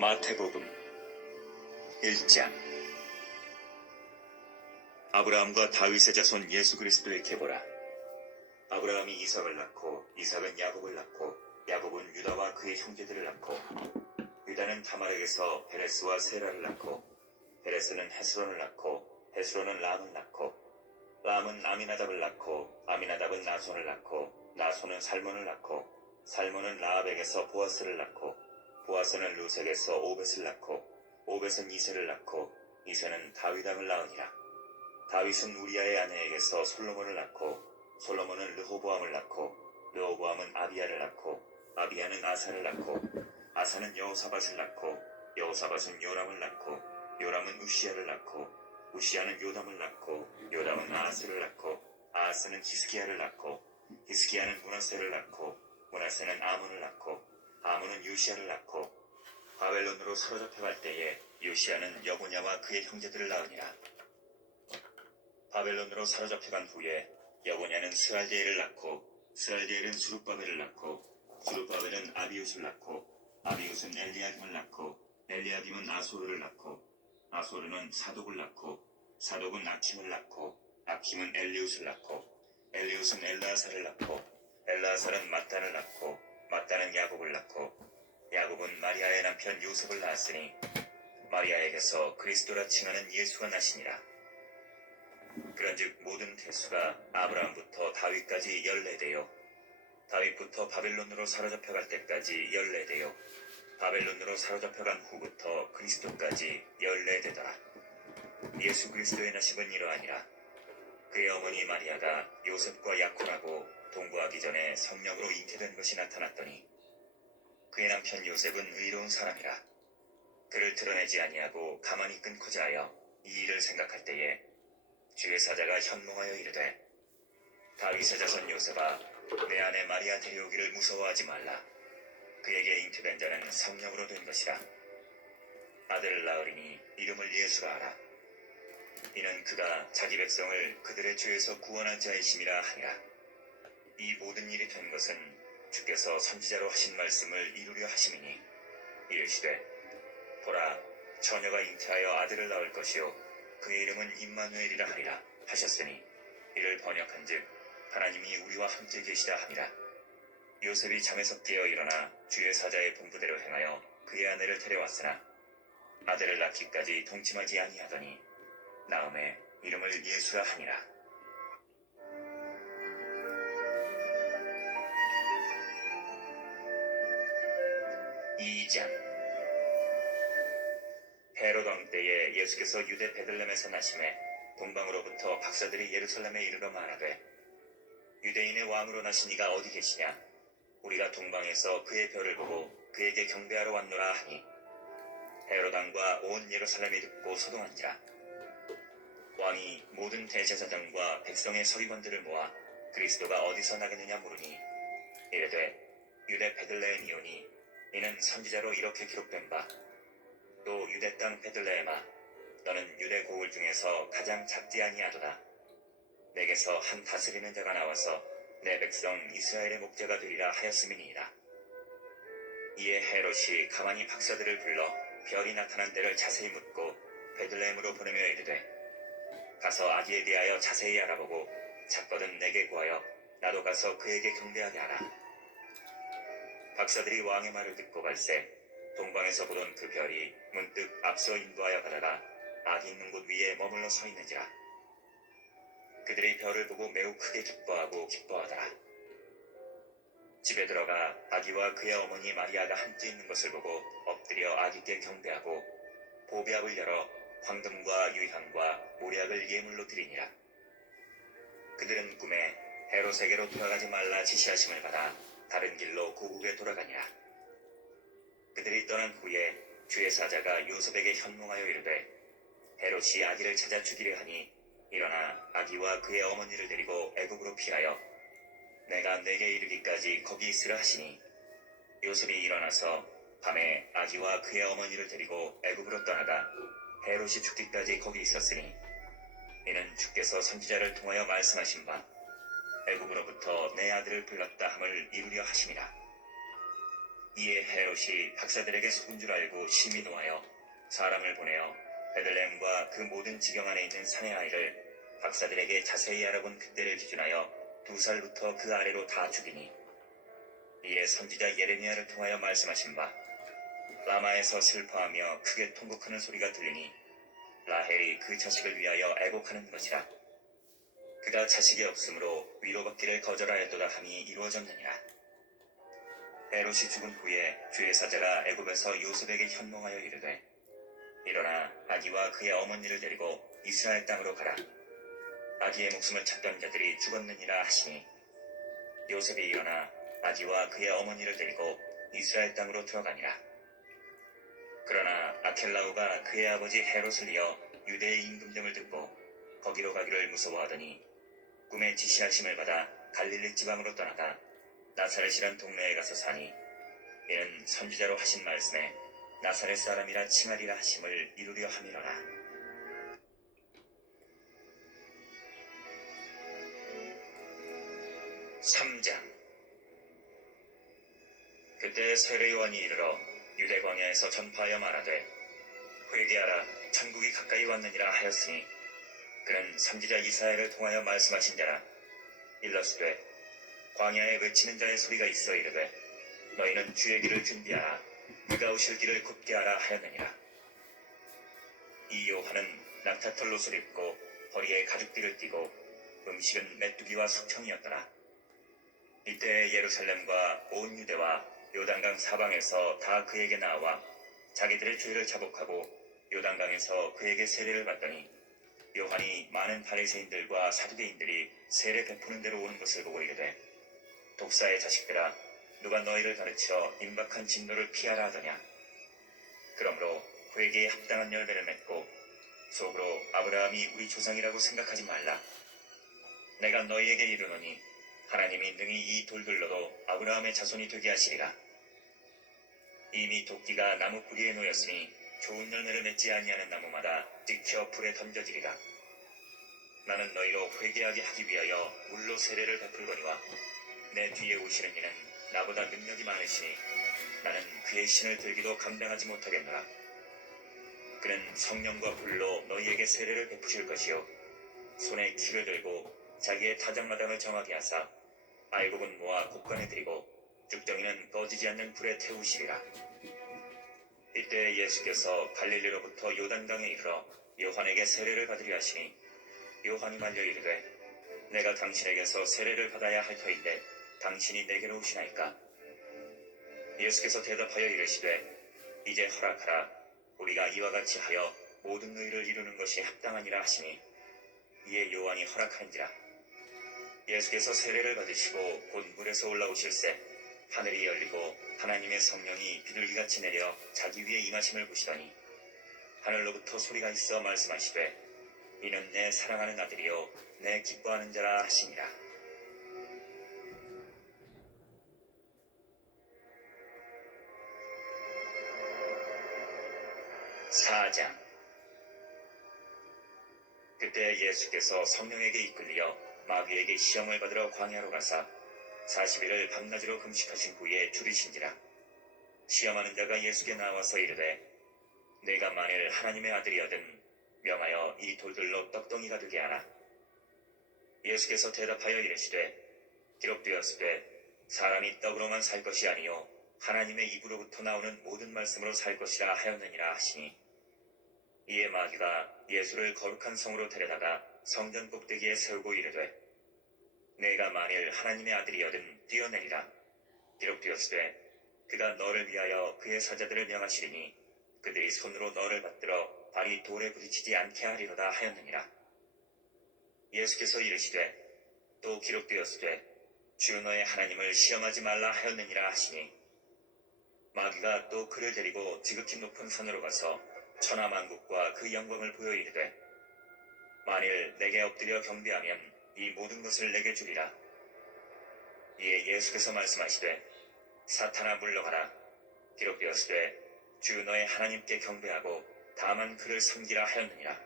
마태복음 1장. 아브라함과 다윗의 자손 예수 그리스도의 계보라. 아브라함이 이삭을 낳고 이삭은 야곱을 낳고 야곱은 유다와 그의 형제들을 낳고 유다는 다말에게서 베레스와 세라를 낳고 베레스는 헤스론을 낳고 헤스론은 람을 낳고 람은 아미나답을 낳고 아미나답은 나손을 낳고 나손은 살몬을 낳고 살몬은 라합에게서 보아스를 낳고 보아스는 루색에서 오벳을 낳고 오벳은 이새를 낳고 이새는 다윗왕을 낳으니라. 다윗은 우리아의 아내에게서 솔로몬을 낳고 솔로몬은 르호보암을 낳고 르호보암은 아비야를 낳고 아비야는 아사를 낳고 아사는 여호사밧을 낳고 여호사밧은 요람을 낳고 요람은 우시야를 낳고 우시야는 요담을 낳고 요담은 아하스를 낳고 아하스는 히스기야를 낳고 히스기야는 므낫세를 낳고 므낫세는 아몬을 낳고 아몬은 요시야를 낳고 바벨론으로 사로잡혀갈 때에 요시야는 여고냐와 그의 형제들을 낳으니라. 바벨론으로 사로잡혀간 후에 여고냐는 스알디엘을 낳고 스알디엘은 수룹바벨을 낳고 수룹바벨은 아비웃을 낳고 아비웃은 엘리야김을 낳고 엘리야김은 아소르를 낳고 아소르는 사독을 낳고 사독은 아킴을 낳고 아킴은 엘리웃을 낳고 엘리웃은 엘라아사를 낳고 엘라아사는 mat단을 낳고 mat단은 야곱을 낳고 야곱은 마리아의 남편 요셉을 낳았으니 마리아에게서 그리스도라 칭하는 예수가 나시니라. 그런즉 모든 태수가 아브라함부터 다윗까지 14대요 다윗부터 바벨론으로 사로잡혀갈 때까지 14대요 바벨론으로 사로잡혀간 후부터 그리스도까지 14대더라. 예수 그리스도의 나십은 이러하니라. 그의 어머니 마리아가 요셉과 약혼하고 동거하기 전에 성령으로 잉태된 것이 나타났더니 그의 남편 요셉은 의로운 사람이라. 그를 드러내지 아니하고 가만히 끊고자 하여 이 일을 생각할 때에 주의 사자가 현몽하여 이르되 다윗의 자손 요셉아 내 아내 마리아 데려오기를 무서워하지 말라. 그에게 잉태된 자는 성령으로 된 것이라. 아들을 낳으리니 이름을 예수라 하라. 이는 그가 자기 백성을 그들의 죄에서 구원할 자이심이라 하니라. 이 모든 일이 된 것은 주께서 선지자로 하신 말씀을 이루려 하심이니 이르시되 보라 처녀가 잉태하여 아들을 낳을 것이요 그의 이름은 임마누엘이라 하리라 하셨으니 이를 번역한즉 하나님이 우리와 함께 계시다 함이라. 요셉이 잠에서 깨어 일어나 주의 사자의 분부대로 행하여 그의 아내를 데려왔으나 아들을 낳기까지 동침하지 아니하더니 나음에 이름을 예수라 하니라. 헤롯 왕 때에 예수께서 유대 베들레헴에서 나심에 동방으로부터 박사들이 예루살렘에 이르러 말하되 유대인의 왕으로 나신 이가 어디 계시냐. 우리가 동방에서 그의 별을 보고 그에게 경배하러 왔노라 하니 헤롯 왕과 온 예루살렘이 듣고 소동한지라. 왕이 모든 대제사장과 백성의 서기관들을 모아 그리스도가 어디서 나겠느냐 물으니 이르되 유대 베들레헴이오니 이는 선지자로 이렇게 기록된 바 또 유대 땅 베들레헴아 너는 유대 고을 중에서 가장 작지 아니하도다. 내게서 한 다스리는 자가 나와서 내 백성 이스라엘의 목자가 되리라 하였음이니이다. 이에 헤롯이 가만히 박사들을 불러 별이 나타난 때를 자세히 묻고 베들레헴으로 보내며 이르되 가서 아기에 대하여 자세히 알아보고 작거든 내게 구하여 나도 가서 그에게 경배하게 하라. 박사들이 왕의 말을 듣고 갈새 동방에서 보던 그 별이 문득 앞서 인도하여 가다가 아기 있는 곳 위에 머물러 서 있는지라. 그들이 별을 보고 매우 크게 기뻐하더라. 집에 들어가 아기와 그의 어머니 마리아가 함께 있는 것을 보고 엎드려 아기께 경배하고 보배압을 열어 황금과 유향과 모략을 예물로 드리니라. 그들은 꿈에 헤롯에게로 돌아가지 말라 지시하심을 받아 다른 길로 고국에 돌아가니라. 그들이 떠난 후에 주의 사자가 요셉에게 현몽하여 이르되 헤롯이 아기를 찾아 죽이려 하니 일어나 아기와 그의 어머니를 데리고 애굽으로 피하여 내가 내게 이르기까지 거기 있으라 하시니 요셉이 일어나서 밤에 아기와 그의 어머니를 데리고 애굽으로 떠나가 헤롯이 죽기까지 거기 있었으니 이는 주께서 선지자를 통하여 말씀하신 바 애굽으로부터 내 아들을 불렀다 함을 이루려 하심이라. 이에 헤롯이 박사들에게 속은 줄 알고 심히 노하여 사람을 보내어 베들레헴과 그 모든 지경 안에 있는 산의 아이를 박사들에게 자세히 알아본 그때를 기준하여 2살부터 그 아래로 다 죽이니, 이에 선지자 예레미야를 통하여 말씀하신 바 라마에서 슬퍼하며 크게 통곡하는 소리가 들리니 라헬이 그 자식을 위하여 애곡하는 것이라. 그가 자식이 없으므로 위로받기를 거절하였도다 함이 이루어졌느니라. 헤롯이 죽은 후에 주의 사자가 애굽에서 요셉에게 현몽하여 이르되, 일어나 아기와 그의 어머니를 데리고 이스라엘 땅으로 가라. 아기의 목숨을 찾던 자들이 죽었느니라 하시니, 요셉이 일어나 아기와 그의 어머니를 데리고 이스라엘 땅으로 들어가니라. 그러나 아켈라오가 그의 아버지 헤롯을 이어 유대의 임금됨을 듣고 거기로 가기를 무서워하더니 꿈에 지시하심을 받아 갈릴리 지방으로 떠나가 나사렛이란 동네에 가서 사니, 이는 선지자로 하신 말씀에 나사렛 사람이라 칭하리라 하심을 이루려 함이로라. 그때 세례 요한이 이르러 유대 광야에서 전파하여 말하되, 회개하라, 천국이 가까이 왔느니라 하였으니, 그는 선지자 이사야를 통하여 말씀하신 자라. 일러스되, 광야에 외치는 자의 소리가 있어 이르되, 너희는 주의 길을 준비하라, 그가 오실 길을 굳게 하라 하였느니라. 이 요한은 낙타털 옷을 입고 허리에 가죽띠를 띠고 음식은 메뚜기와 숙청이었더라. 이때 예루살렘과 온 유대와 요단강 사방에서 다 그에게 나와 자기들의 죄를 자복하고 요단강에서 그에게 세례를 받더니, 요한이 많은 바리새인들과 사두개인들이 세례 베푸는 대로 오는 것을 보고 이르되, 독사의 자식들아, 누가 너희를 가르쳐 임박한 진노를 피하라 하더냐. 그러므로 회개에 합당한 열매를 맺고 속으로 아브라함이 우리 조상이라고 생각하지 말라. 내가 너희에게 이르노니 하나님이 능히 이 돌들로도 아브라함의 자손이 되게 하시리라. 이미 도끼가 나무 뿌리에 놓였으니 좋은 열매를 맺지 아니하는 나무마다 찍혀 불에 던져지리라. 나는 너희로 회개하게 하기 위하여 물로 세례를 베풀거니와 내 뒤에 오시는 이는 나보다 능력이 많으시니 나는 그의 신을 들기도 감당하지 못하겠노라. 그는 성령과 불로 너희에게 세례를 베푸실 것이요, 손에 키를 들고 자기의 타작마당을 정하게 하사 알곡은 모아 곡간에 들이고 죽정이는 꺼지지 않는 불에 태우시리라. 이때 예수께서 갈릴리로부터 요단강에 이르러 요한에게 세례를 받으려 하시니, 요한이 말려 이르되, 내가 당신에게서 세례를 받아야 할 터인데 당신이 내게로 오시나이까? 예수께서 대답하여 이르시되, 이제 허락하라. 우리가 이와 같이 하여 모든 의를 이루는 것이 합당하니라 하시니, 이에 요한이 허락하는지라. 예수께서 세례를 받으시고 곧 물에서 올라오실새 하늘이 열리고 하나님의 성령이 비둘기같이 내려 자기 위에 임하심을 보시더니, 하늘로부터 소리가 있어 말씀하시되, 이는 내 사랑하는 아들이요 내 기뻐하는 자라 하시니라. 그때 예수께서 성령에게 이끌려 마귀에게 시험을 받으러 광야로 가사 40일을 밤낮으로 금식하신 후에 줄이신지라. 시험하는 자가 예수께 나와서 이르되, 내가 만일 하나님의 아들이거든 명하여 이 돌들로 떡덩이가 되게 하라. 예수께서 대답하여 이르시되, 기록되었으되 사람이 떡으로만 살 것이 아니요 하나님의 입으로부터 나오는 모든 말씀으로 살 것이라 하였느니라 하시니, 이에 마귀가 예수를 거룩한 성으로 데려다가 성전 꼭대기에 세우고 이르되, 내가 만일 하나님의 아들이거든 뛰어내리라. 기록되었으되 그가 너를 위하여 그의 사자들을 명하시리니 그들이 손으로 너를 받들어 발이 돌에 부딪히지 않게 하리로다 하였느니라. 예수께서 이르시되, 또 기록되었으되 주 너의 하나님을 시험하지 말라 하였느니라 하시니, 마귀가 또 그를 데리고 지극히 높은 산으로 가서 천하만국과 그 영광을 보여 이르되, 만일 내게 엎드려 경배하면 이 모든 것을 내게 주리라. 이에 예수께서 말씀하시되, 사탄아 물러가라. 기록되었으되 주 너의 하나님께 경배하고 다만 그를 섬기라 하였느니라.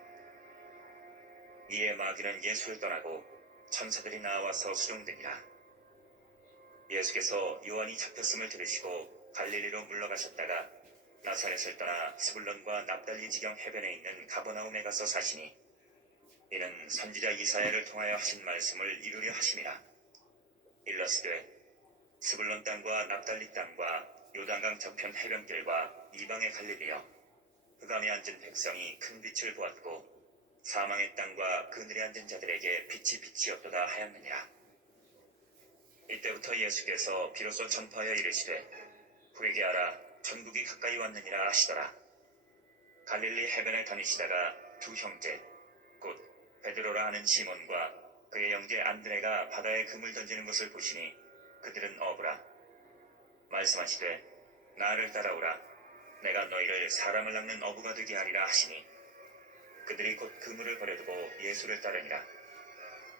이에 마귀는 예수를 떠나고 천사들이 나와서 수종되니라. 예수께서 요한이 잡혔음을 들으시고 갈릴리로 물러가셨다가 나사렛을 떠나 스불론과 납달리 지경 해변에 있는 가버나움에 가서 사시니 이는 선지자 이사야를 통하여 하신 말씀을 이루려 하심이라. 일러스되 스불론 땅과 납달리 땅과 요단강 저편 해변길과 이방의 갈릴리여, 흑암에 앉은 백성이 큰 빛을 보았고 사망의 땅과 그늘에 앉은 자들에게 빛이 비치었도다 하였느니라. 이때부터 예수께서 비로소 전파하여 이르시되 회개하라, 천국이 가까이 왔느니라 하시더라. 갈릴리 해변에 다니시다가 두 형제 곧 베드로라 하는 시몬과 그의 형제 안드레가 바다에 금을 던지는 것을 보시니 그들은 어부라. 말씀하시되 나를 따라오라, 내가 너희를 사람을 낚는 어부가 되게 하리라 하시니 그들이 곧 그물을 버려두고 예수를 따르니라.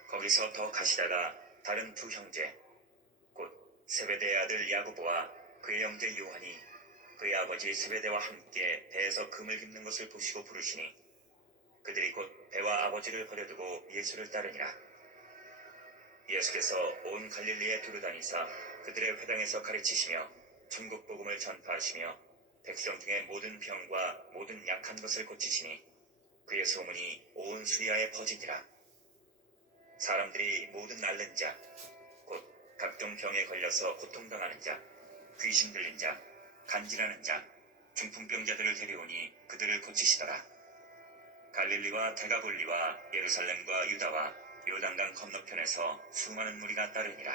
거기서 더 가시다가 다른 두 형제 곧 세베대의 아들 야고보와 그의 형제 요한이 그의 아버지 세베대와 함께 배에서 금을 깁는 것을 보시고 부르시니 그들이 곧 배와 아버지를 버려두고 예수를 따르니라. 예수께서 온 갈릴리에 두루다니사 그들의 회당에서 가르치시며 천국 복음을 전파하시며 백성 중에 모든 병과 모든 약한 것을 고치시니 그의 소문이 온 수리아에 퍼지니라. 사람들이 모든 앓는 자 곧 각종 병에 걸려서 고통당하는 자, 귀신 들린 자, 간질하는 자, 중풍병자들을 데려오니 그들을 고치시더라. 갈릴리와 데가볼리와 예루살렘과 유다와 요단강 건너편에서 수많은 무리가 따르니라.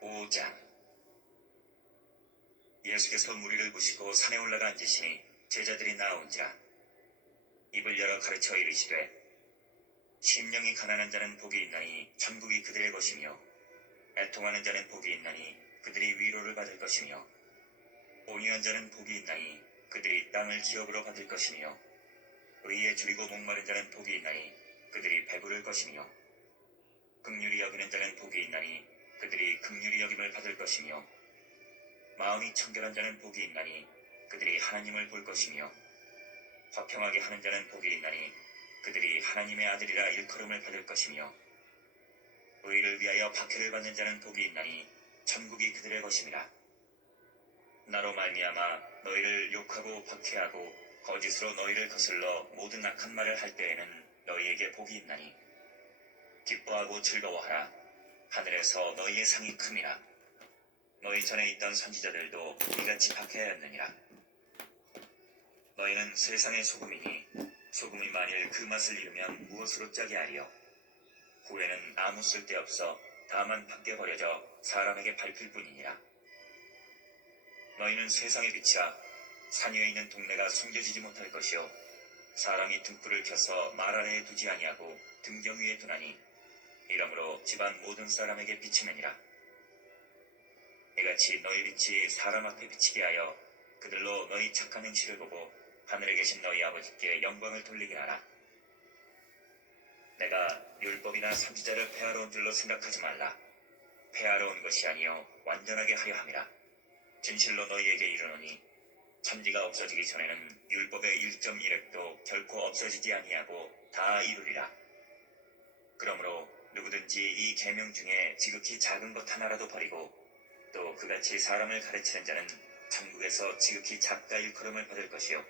5장. 예수께서 무리를 보시고 산에 올라가 앉으시니 제자들이 나온지라. 입을 열어 가르쳐 이르시되 심령이 가난한 자는 복이 있나니 천국이 그들의 것이며 애통하는 자는 복이 있나니 그들이 위로를 받을 것이며 온유한 자는 복이 있나니 그들이 땅을 기업으로 받을 것이며 의에 줄이고 목마른 자는 복이 있나니 그들이 배부를 것이며 긍휼히 여기는 자는 복이 있나니 그들이 긍휼히 여김을 받을 것이며 마음이 청결한 자는 복이 있나니 그들이 하나님을 볼 것이며 화평하게 하는 자는 복이 있나니 그들이 하나님의 아들이라 일컬음을 받을 것이며 의를 위하여 박해를 받는 자는 복이 있나니 천국이 그들의 것임이라. 나로 말미암아 너희를 욕하고 박해하고 거짓으로 너희를 거슬러 모든 악한 말을 할 때에는 너희에게 복이 있나니 기뻐하고 즐거워하라. 하늘에서 너희의 상이 큼이라. 너희 전에 있던 선지자들도 이같이 박해하였느니라. 너희는 세상의 소금이니 소금이 만일 그 맛을 잃으면 무엇으로 짜게 하리요. 후에는 아무 쓸데없어 다만 밖에 버려져 사람에게 밟힐 뿐이니라. 너희는 세상의 빛이라. 산 위에 있는 동네가 숨겨지지 못할 것이요 사람이 등불을 켜서 말 아래에 두지 아니하고 등경 위에 두나니 이러므로 집안 모든 사람에게 비치느니라. 이같이 너희 빛이 사람 앞에 비치게 하여 그들로 너희 착한 행실을 보고 하늘에 계신 너희 아버지께 영광을 돌리게 하라. 내가 율법이나 선지자를 폐하러 온 줄로 생각하지 말라. 폐하러 온 것이 아니요 완전하게 하려 함이라. 진실로 너희에게 이르노니 천지가 없어지기 전에는 율법의 1.1획도 결코 없어지지 아니하고 다 이루리라. 그러므로 누구든지 이 계명 중에 지극히 작은 것 하나라도 버리고 또 그같이 사람을 가르치는 자는 천국에서 지극히 작다 일컬음을 받을 것이요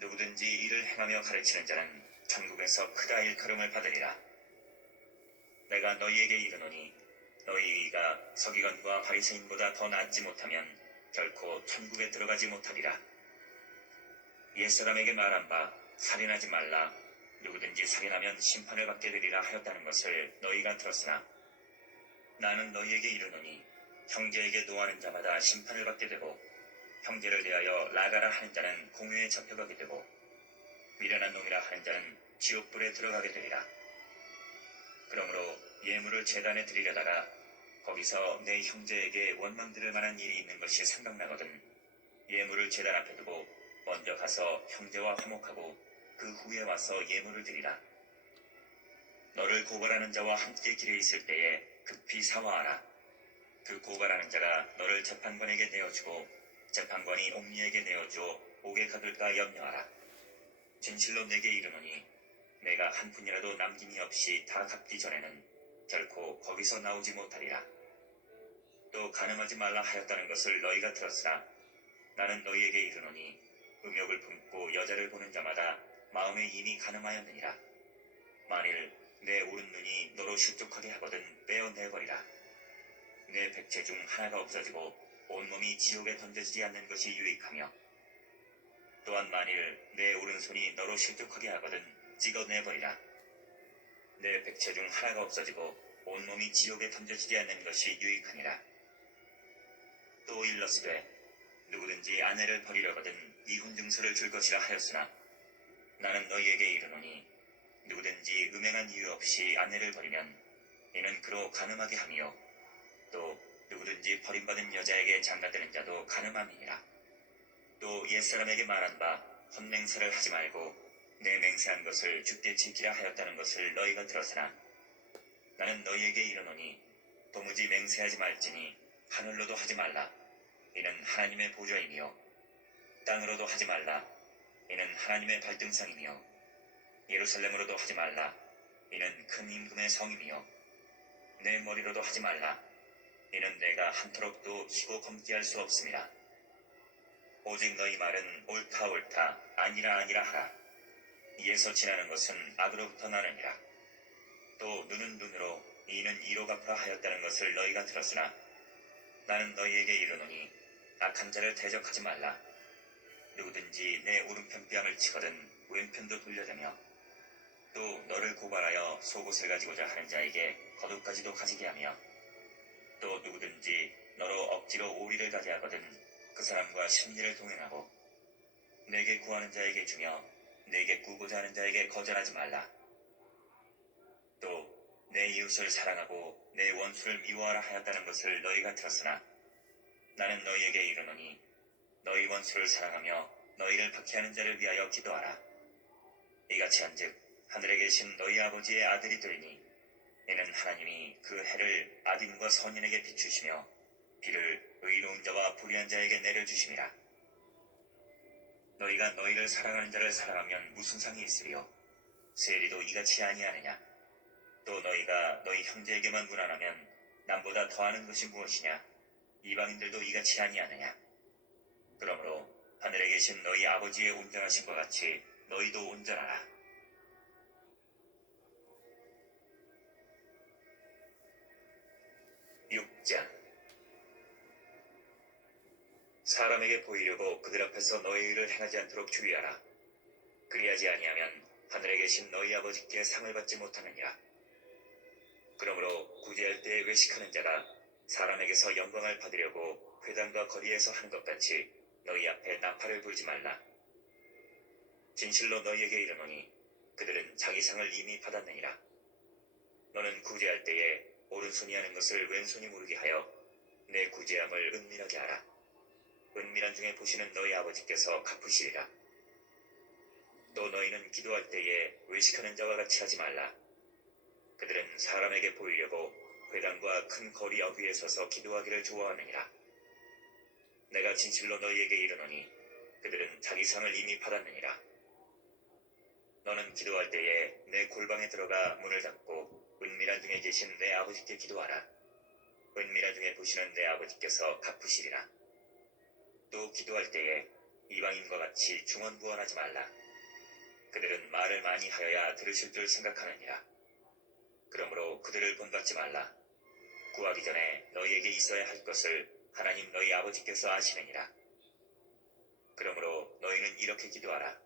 누구든지 이를 행하며 가르치는 자는 천국에서 크다 일컬음을 받으리라. 내가 너희에게 이르노니 너희가 서기관과 바리새인보다 더 낫지 못하면 결코 천국에 들어가지 못하리라. 옛사람에게 말한 바 살인하지 말라. 누구든지 살인하면 심판을 받게 되리라 하였다는 것을 너희가 들었으나 나는 너희에게 이르노니 형제에게 노하는 자마다 심판을 받게 되고 형제를 대하여 나가라 하는 자는 공회에 잡혀가게 되고 미련한 놈이라 하는 자는 지옥불에 들어가게 되리라. 그러므로 예물을 제단에 드리려다가 거기서 내 형제에게 원망 들을 만한 일이 있는 것이 생각나거든 예물을 제단 앞에 두고 먼저 가서 형제와 화목하고 그 후에 와서 예물을 드리라. 너를 고발하는 자와 함께 길에 있을 때에 급히 사화하라. 그 고발하는 자가 너를 재판관에게 내어주고 재판관이 옥리에게 내어주어 옥에 가둘까 염려하라. 진실로 내게 이르노니 내가 한 푼이라도 남김이 없이 다 갚기 전에는 결코 거기서 나오지 못하리라. 또 간음하지 말라 하였다는 것을 너희가 들었으나 나는 너희에게 이르노니 음욕을 품고 여자를 보는 자마다 마음에 이미 간음하였느니라. 만일 내 오른눈이 너로 실족하게 하거든 빼어내버리라. 내 백체 중 하나가 없어지고 온몸이 지옥에 던져지지 않는 것이 유익하며 또한 만일 내 오른손이 너로 실족하게 하거든 찍어내버리라. 내 백체 중 하나가 없어지고 온몸이 지옥에 던져지지 않는 것이 유익하니라. 또 일러스되 누구든지 아내를 버리려거든 이혼 증서를 줄 것이라 하였으나 나는 너희에게 이르노니 누구든지 음행한 이유 없이 아내를 버리면 이는 그로 간음하게 하며 또 누구든지 버림받은 여자에게 장가드는 자도 간음함이니라. 또 옛사람에게 말한 바 헛맹세를 하지 말고 내 맹세한 것을 주께 지키라 하였다는 것을 너희가 들었으나 나는 너희에게 이르노니 도무지 맹세하지 말지니 하늘로도 하지 말라. 이는 하나님의 보좌이며 땅으로도 하지 말라. 이는 하나님의 발등상이며 예루살렘으로도 하지 말라. 이는 큰 임금의 성이며 내 머리로도 하지 말라. 이는 내가 한토록도 희고 검게 할 수 없음이라. 오직 너희 말은 옳다 옳다 아니라 아니라 하라. 이에서 지나는 것은 악으로부터 나느니라. 또 눈은 눈으로 이는 이로 갚으라 하였다는 것을 너희가 들었으나 나는 너희에게 이르노니 악한 자를 대적하지 말라. 누구든지 내 오른편 뺨을 치거든 왼편도 돌려대며 또 너를 고발하여 속옷을 가지고자 하는 자에게 겉옷까지도 가지게 하며 또 누구든지 너로 억지로 오리를 가게 하거든 그 사람과 심리를 동행하고 내게 구하는 자에게 주며 내게 구고자 하는 자에게 거절하지 말라. 또 내 이웃을 사랑하고 내 원수를 미워하라 하였다는 것을 너희가 들었으나 나는 너희에게 이르노니 너희 원수를 사랑하며 너희를 박해하는 자를 위하여 기도하라. 이같이 한즉 하늘에 계신 너희 아버지의 아들이 되리니 이는 하나님이 그 해를 악인과 선인에게 비추시며 비를 의로운 자와 불의한 자에게 내려주심이라. 너희가 너희를 사랑하는 자를 사랑하면 무슨 상이 있으리요? 세리도 이같이 아니하느냐? 또 너희가 너희 형제에게만 무난하면 남보다 더하는 것이 무엇이냐? 이방인들도 이같이 아니하느냐? 그러므로 하늘에 계신 너희 아버지의 온전하심과 같이 너희도 온전하라. 사람에게 보이려고 그들 앞에서 너희 일을 행하지 않도록 주의하라. 그리하지 아니하면 하늘에 계신 너희 아버지께 상을 받지 못하느니라. 그러므로 구제할 때에 외식하는 자가 사람에게서 영광을 받으려고 회당과 거리에서 하는 것 같이 너희 앞에 나팔을 불지 말라. 진실로 너희에게 이르노니 그들은 자기 상을 이미 받았느니라. 너는 구제할 때에 오른손이 하는 것을 왼손이 모르게 하여 내 구제함을 은밀하게 하라. 은밀한 중에 보시는 너희 아버지께서 갚으시리라. 또 너희는 기도할 때에 외식하는 자와 같이 하지 말라. 그들은 사람에게 보이려고 회당과 큰 거리 어귀에 서서 기도하기를 좋아하느니라. 내가 진실로 너희에게 이르노니 그들은 자기 상을 이미 받았느니라. 너는 기도할 때에 내 골방에 들어가 문을 닫고 은밀한 중에 계신 내 아버지께 기도하라. 은밀한 중에 보시는 내 아버지께서 갚으시리라. 또 기도할 때에 이방인과 같이 중언부언하지 말라. 그들은 말을 많이 하여야 들으실 줄 생각하느니라. 그러므로 그들을 본받지 말라. 구하기 전에 너희에게 있어야 할 것을 하나님 너희 아버지께서 아시느니라. 그러므로 너희는 이렇게 기도하라.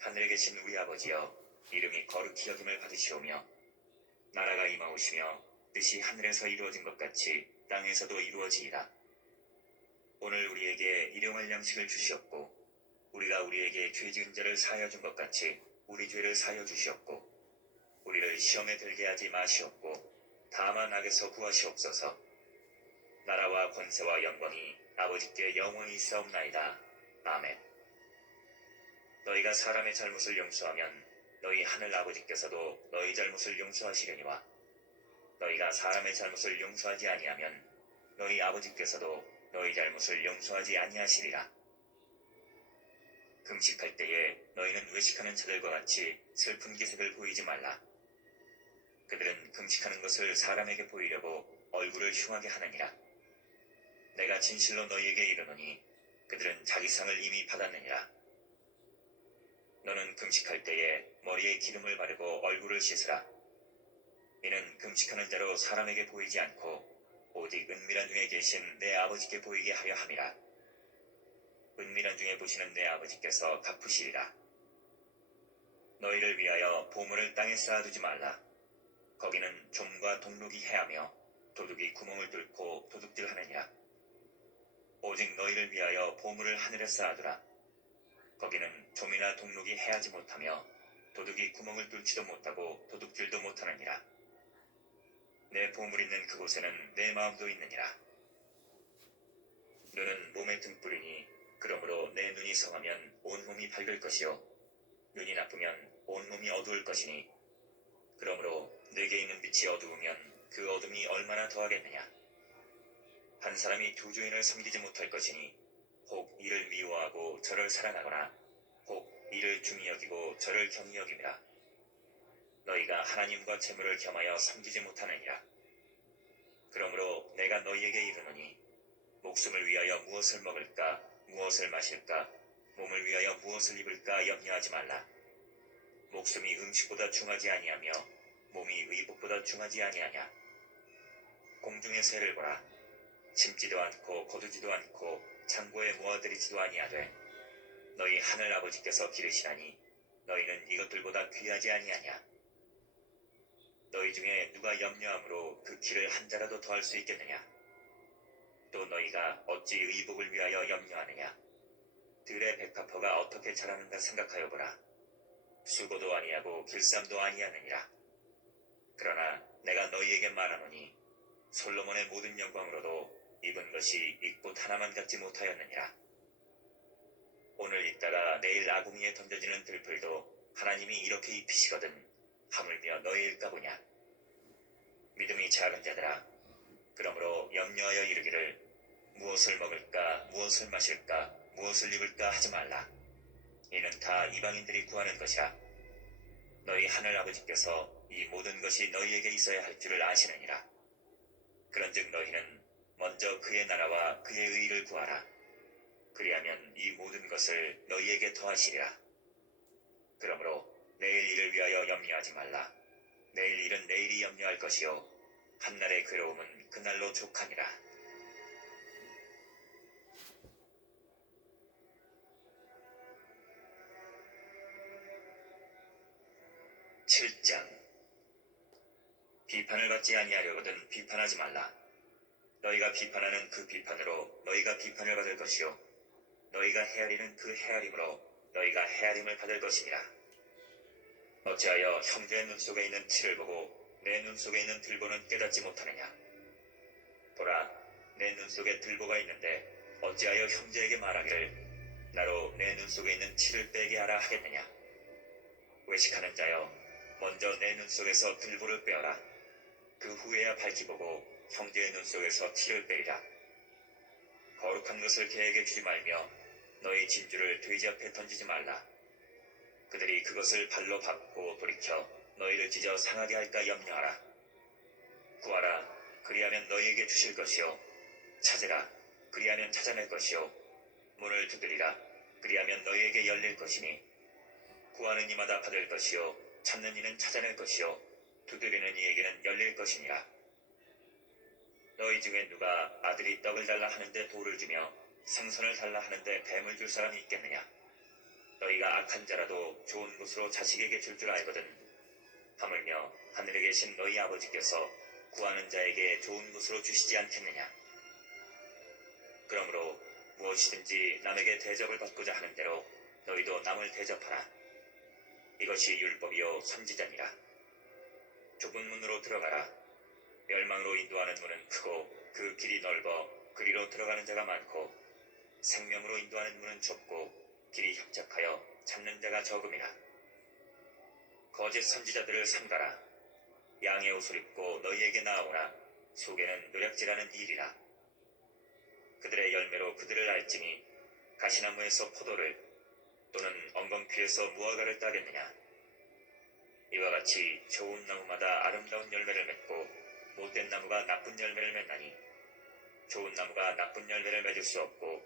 하늘에 계신 우리 아버지여, 이름이 거룩히 여김을 받으시오며 나라가 임하오시며 뜻이 하늘에서 이루어진 것 같이 땅에서도 이루어지이다. 오늘 우리에게 일용할 양식을 주시옵고 우리가 우리에게 죄 지은 자를 사하여 준 것 같이 우리 죄를 사하여 주시옵고 우리를 시험에 들게 하지 마시옵고 다만 악에서 구하시옵소서. 나라와 권세와 영광이 아버지께 영원히 있사옵나이다. 아멘. 너희가 사람의 잘못을 용서하면 너희 하늘 아버지께서도 너희 잘못을 용서하시려니와 너희가 사람의 잘못을 용서하지 아니하면 너희 아버지께서도 너희 잘못을 용서하지 아니하시리라. 금식할 때에 너희는 외식하는 자들과 같이 슬픈 기색을 보이지 말라. 그들은 금식하는 것을 사람에게 보이려고 얼굴을 흉하게 하느니라. 내가 진실로 너희에게 이르노니 그들은 자기 상을 이미 받았느니라. 너는 금식할 때에 머리에 기름을 바르고 얼굴을 씻으라. 이는 금식하는 자로 사람에게 보이지 않고 오직 은밀한 중에 계신 내 아버지께 보이게 하려 함이라. 은밀한 중에 보시는 내 아버지께서 갚으시리라. 너희를 위하여 보물을 땅에 쌓아두지 말라. 거기는 좀과 동록이 해하며 도둑이 구멍을 뚫고 도둑질하느니라. 오직 너희를 위하여 보물을 하늘에 쌓아두라. 거기는 좀이나 동록이 해하지 못하며 도둑이 구멍을 뚫지도 못하고 도둑질도 못하느니라. 내 보물 있는 그곳에는 내 마음도 있느니라. 눈은 몸의 등불이니 그러므로 내 눈이 성하면 온몸이 밝을 것이요 눈이 나쁘면 온몸이 어두울 것이니 그러므로 내게 있는 빛이 어두우면 그 어둠이 얼마나 더하겠느냐. 한 사람이 두 주인을 섬기지 못할 것이니 혹 이를 미워하고 저를 사랑하거나 혹 이를 중히 여기고 저를 경히 여김이라. 너희가 하나님과 재물을 겸하여 섬기지 못하느니라. 그러므로 내가 너희에게 이르노니 목숨을 위하여 무엇을 먹을까 무엇을 마실까 몸을 위하여 무엇을 입을까 염려하지 말라. 목숨이 음식보다 중하지 아니하며 몸이 의복보다 중하지 아니하냐. 공중의 새를 보라. 심지도 않고 거두지도 않고 창고에 모아들이지도 아니하되 너희 하늘 아버지께서 기르시나니 너희는 이것들보다 귀하지 아니하냐. 너희 중에 누가 염려함으로 그 키를 한 자라도 더할 수 있겠느냐. 또 너희가 어찌 의복을 위하여 염려하느냐. 들의 백합화가 어떻게 자라는가 생각하여 보라. 수고도 아니하고 길쌈도 아니하느니라. 그러나 내가 너희에게 말하노니 솔로몬의 모든 영광으로도 입은 것이 입꽃 하나만 갖지 못하였느니라. 오늘 입다가 내일 아궁이에 던져지는 들풀도 하나님이 이렇게 입히시거든 하물며 너희일까 보냐. 믿음이 작은 자들아, 그러므로 염려하여 이르기를 무엇을 먹을까 무엇을 마실까 무엇을 입을까 하지 말라. 이는 다 이방인들이 구하는 것이라. 너희 하늘 아버지께서 이 모든 것이 너희에게 있어야 할 줄을 아시느니라. 그런즉 너희는 먼저 그의 나라와 그의 의를 구하라. 그리하면 이 모든 것을 너희에게 더하시리라. 그러므로 내일 일을 위하여 염려하지 말라. 내일 일은 내일이 염려할 것이요 한날의 괴로움은 그날로 족하니라. 7장. 비판을 받지 아니하려거든 비판하지 말라. 너희가 비판하는 그 비판으로 너희가 비판을 받을 것이요 너희가 헤아리는 그 헤아림으로 너희가 헤아림을 받을 것이니라. 어찌하여 형제의 눈 속에 있는 티를 보고 내 눈 속에 있는 들보는 깨닫지 못하느냐. 보라, 내 눈 속에 들보가 있는데 어찌하여 형제에게 말하기를 나로 내 눈 속에 있는 티를 빼게 하라 하겠느냐. 외식하는 자여, 먼저 내 눈 속에서 들보를 빼어라. 그 후에야 밝히 보고 형제의 눈 속에서 티를 빼리라. 거룩한 것을 개에게 주지 말며 너희 진주를 돼지 앞에 던지지 말라. 그들이 그것을 발로 밟고 돌이켜 너희를 찢어 상하게 할까 염려하라. 구하라, 그리하면 너희에게 주실 것이요 찾으라, 그리하면 찾아낼 것이요 문을 두드리라, 그리하면 너희에게 열릴 것이니 구하는 이마다 받을 것이요 찾는 이는 찾아낼 것이요 두드리는 이에게는 열릴 것이니라. 너희 중에 누가 아들이 떡을 달라 하는데 돌을 주며 생선을 달라 하는데 뱀을 줄 사람이 있겠느냐. 너희가 악한 자라도 좋은 곳으로 자식에게 줄 줄 알거든. 하물며 하늘에 계신 너희 아버지께서 구하는 자에게 좋은 곳으로 주시지 않겠느냐. 그러므로 무엇이든지 남에게 대접을 받고자 하는 대로 너희도 남을 대접하라. 이것이 율법이요 선지자니라. 좁은 문으로 들어가라. 멸망으로 인도하는 문은 크고 그 길이 넓어 그리로 들어가는 자가 많고 생명으로 인도하는 문은 좁고 길이 협착하여 찾는 자가 적음이라. 거짓 선지자들을 삼가라. 양의 옷을 입고 너희에게 나아오나 속에는 노략질하는 일이라. 그들의 열매로 그들을 알지니 가시나무에서 포도를 또는 엉겅퀴에서 무화과를 따겠느냐? 이와 같이 좋은 나무마다 아름다운 열매를 맺고 못된 나무가 나쁜 열매를 맺나니 좋은 나무가 나쁜 열매를 맺을 수 없고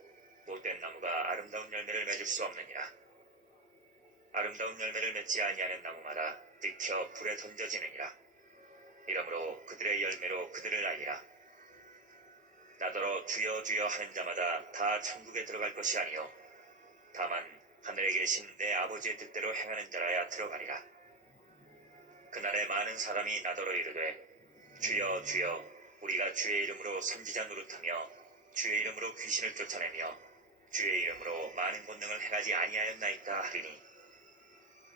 못된 나무가 아름다운 열매를 맺을 수 없느니라. 아름다운 열매를 맺지 아니하는 나무마다 들켜 불에 던져지느니라. 이러므로 그들의 열매로 그들을 알리라. 나더러 주여 주여 하는 자마다 다 천국에 들어갈 것이 아니요 다만 하늘에 계신 내 아버지의 뜻대로 행하는 자라야 들어가리라. 그날에 많은 사람이 나더러 이르되 주여 주여 우리가 주의 이름으로 선지자 노릇하며 주의 이름으로 귀신을 쫓아내며 주의 이름으로 많은 권능을 행하지 아니하였나이까 하리니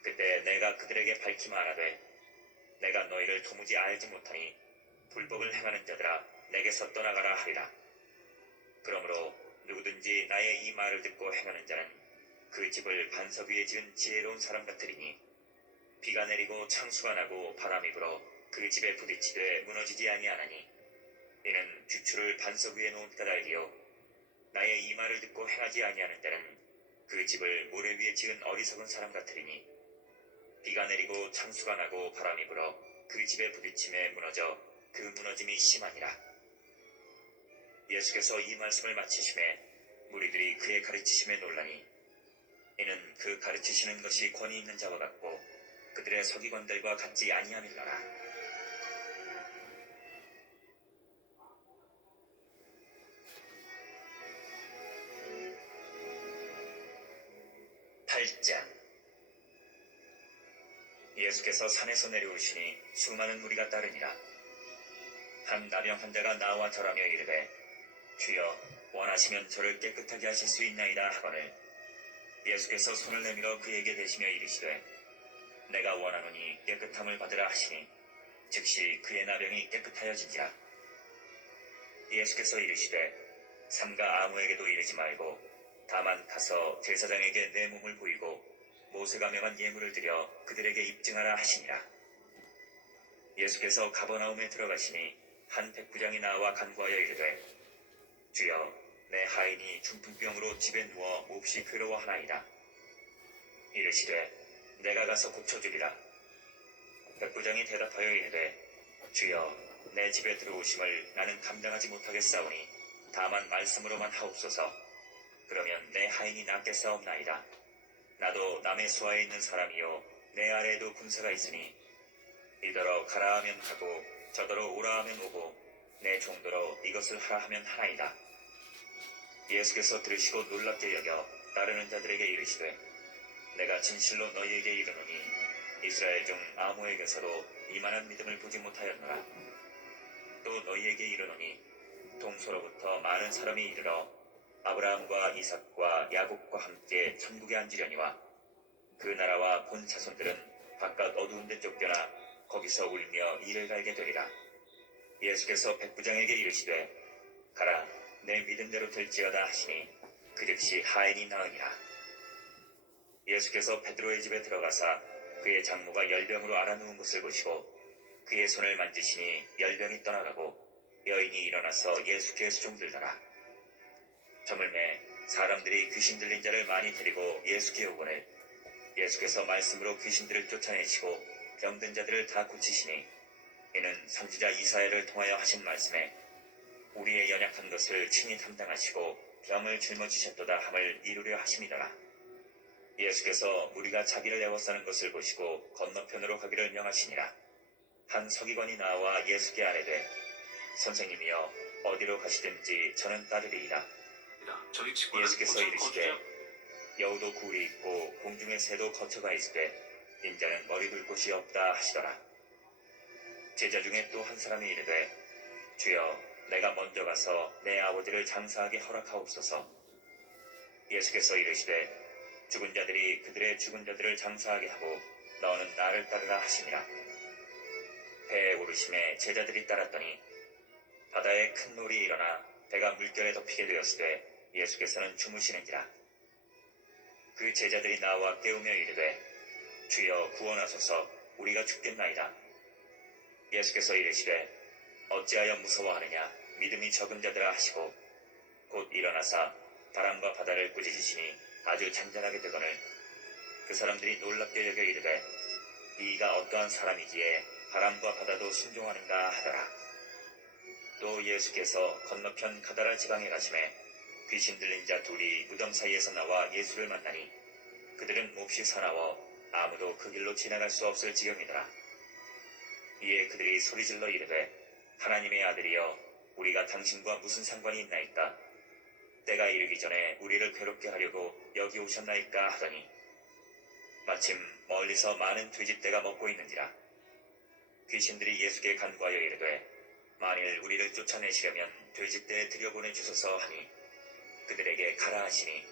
그때 내가 그들에게 밝히 말하되 내가 너희를 도무지 알지 못하니 불법을 행하는 자들아 내게서 떠나가라 하리라. 그러므로 누구든지 나의 이 말을 듣고 행하는 자는 그 집을 반석 위에 지은 지혜로운 사람 같으리니 비가 내리고 창수가 나고 바람이 불어 그 집에 부딪히되 무너지지 아니하나니 이는 주추를 반석 위에 놓은 까닭이요 나의 이 말을 듣고 행하지 아니하는 자는 그 집을 모래 위에 지은 어리석은 사람 같으리니 비가 내리고 창수가 나고 바람이 불어 그 집에 부딪힘에 무너져 그 무너짐이 심하니라. 예수께서 이 말씀을 마치심에 무리들이 그의 가르치심에 놀라니 이는 그 가르치시는 것이 권위 있는 자와 같고 그들의 서기관들과 같지 아니함일러라. 8장. 예수께서 산에서 내려오시니 수많은 무리가 따르니라. 한 나병 환자가 나와 절하며 이르되 주여 원하시면 저를 깨끗하게 하실 수 있나이다 하거늘 예수께서 손을 내밀어 그에게 대시며 이르시되 내가 원하노니 깨끗함을 받으라 하시니 즉시 그의 나병이 깨끗하여진지라. 예수께서 이르시되 삼가 아무에게도 이르지 말고 다만 가서 제사장에게 내 몸을 보이고 모세가 명한 예물을 드려 그들에게 입증하라 하시니라. 예수께서 가버나움에 들어가시니 한 백부장이 나와 간구하여 이르되 주여 내 하인이 중풍병으로 집에 누워 몹시 괴로워하나이다. 이르시되 내가 가서 고쳐주리라. 백부장이 대답하여 이르되 주여 내 집에 들어오심을 나는 감당하지 못하겠사오니 다만 말씀으로만 하옵소서. 그러면 내 하인이 낫겠사옵나이다. 나도 남의 수하에 있는 사람이요 내 아래에도 군사가 있으니 이더러 가라 하면 가고 저더러 오라 하면 오고 내 종더러 이것을 하라 하면 하나이다. 예수께서 들으시고 놀랍게 여겨 따르는 자들에게 이르시되 내가 진실로 너희에게 이르노니 이스라엘 중 아무에게서도 이만한 믿음을 보지 못하였노라. 또 너희에게 이르노니 동서로부터 많은 사람이 이르러 아브라함과 이삭과 야곱과 함께 천국에 앉으려니와 그 나라와 본 자손들은 바깥 어두운 데 쫓겨나 거기서 울며 이를 갈게 되리라. 예수께서 백부장에게 이르시되 가라 내 믿음대로 될지어다 하시니 그 즉시 하인이 나으니라. 예수께서 베드로의 집에 들어가사 그의 장모가 열병으로 앓아누운 것을 보시고 그의 손을 만지시니 열병이 떠나가고 여인이 일어나서 예수께 수종들더라. 저물매 사람들이 귀신 들린 자를 많이 데리고 예수께 오거늘 예수께서 말씀으로 귀신들을 쫓아내시고 병든 자들을 다 고치시니 이는 선지자 이사야를 통하여 하신 말씀에 우리의 연약한 것을 친히 담당하시고 병을 짊어지셨도다 함을 이루려 하심이더라. 예수께서 무리가 자기를 애워싸는 것을 보시고 건너편으로 가기를 명하시니라. 한 서기관이 나와 예수께 아뢰되 선생님이여 어디로 가시든지 저는 따르리이다. 예수께서 이르시되 여우도 굴이 있고 공중의 새도 거처가 있으되 인자는 머리 둘 곳이 없다 하시더라. 제자 중에 또 한 사람이 이르되 주여 내가 먼저 가서 내 아버지를 장사하게 허락하옵소서. 예수께서 이르시되 죽은 자들이 그들의 죽은 자들을 장사하게 하고 너는 나를 따르라 하시니라. 배에 오르심에 제자들이 따랐더니 바다에 큰 놀이 일어나 배가 물결에 덮이게 되었으되 예수께서는 주무시는지라. 그 제자들이 나와 깨우며 이르되 주여 구원하소서 우리가 죽겠나이다. 예수께서 이르시되 어찌하여 무서워하느냐 믿음이 적은 자들아 하시고 곧 일어나사 바람과 바다를 꾸짖으시니 아주 잔잔하게 되거늘 그 사람들이 놀랍게 여겨 이르되 이가 어떠한 사람이기에 바람과 바다도 순종하는가 하더라. 또 예수께서 건너편 가다라 지방에 가심에 귀신 들린 자 둘이 무덤 사이에서 나와 예수를 만나니 그들은 몹시 사나워 아무도 그 길로 지나갈 수 없을 지경이더라. 이에 그들이 소리질러 이르되 하나님의 아들이여 우리가 당신과 무슨 상관이 있나이까? 때가 이르기 전에 우리를 괴롭게 하려고 여기 오셨나이까 하더니 마침 멀리서 많은 돼지떼가 먹고 있는지라. 귀신들이 예수께 간구하여 이르되 만일 우리를 쫓아내시려면 돼지떼에 들여보내 주소서 하니 그들에게 가라 하시니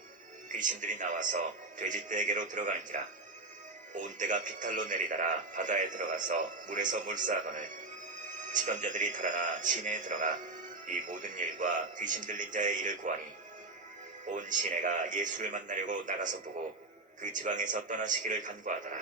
귀신들이 나와서 돼지떼에게로 들어가는지라. 온 떼가 비탈로 내리다라 바다에 들어가서 물에서 몰사하거늘 치던 자들이 달아나 시내에 들어가 이 모든 일과 귀신 들린 자의 일을 고하니 온 시내가 예수를 만나려고 나가서 보고 그 지방에서 떠나시기를 간구하더라.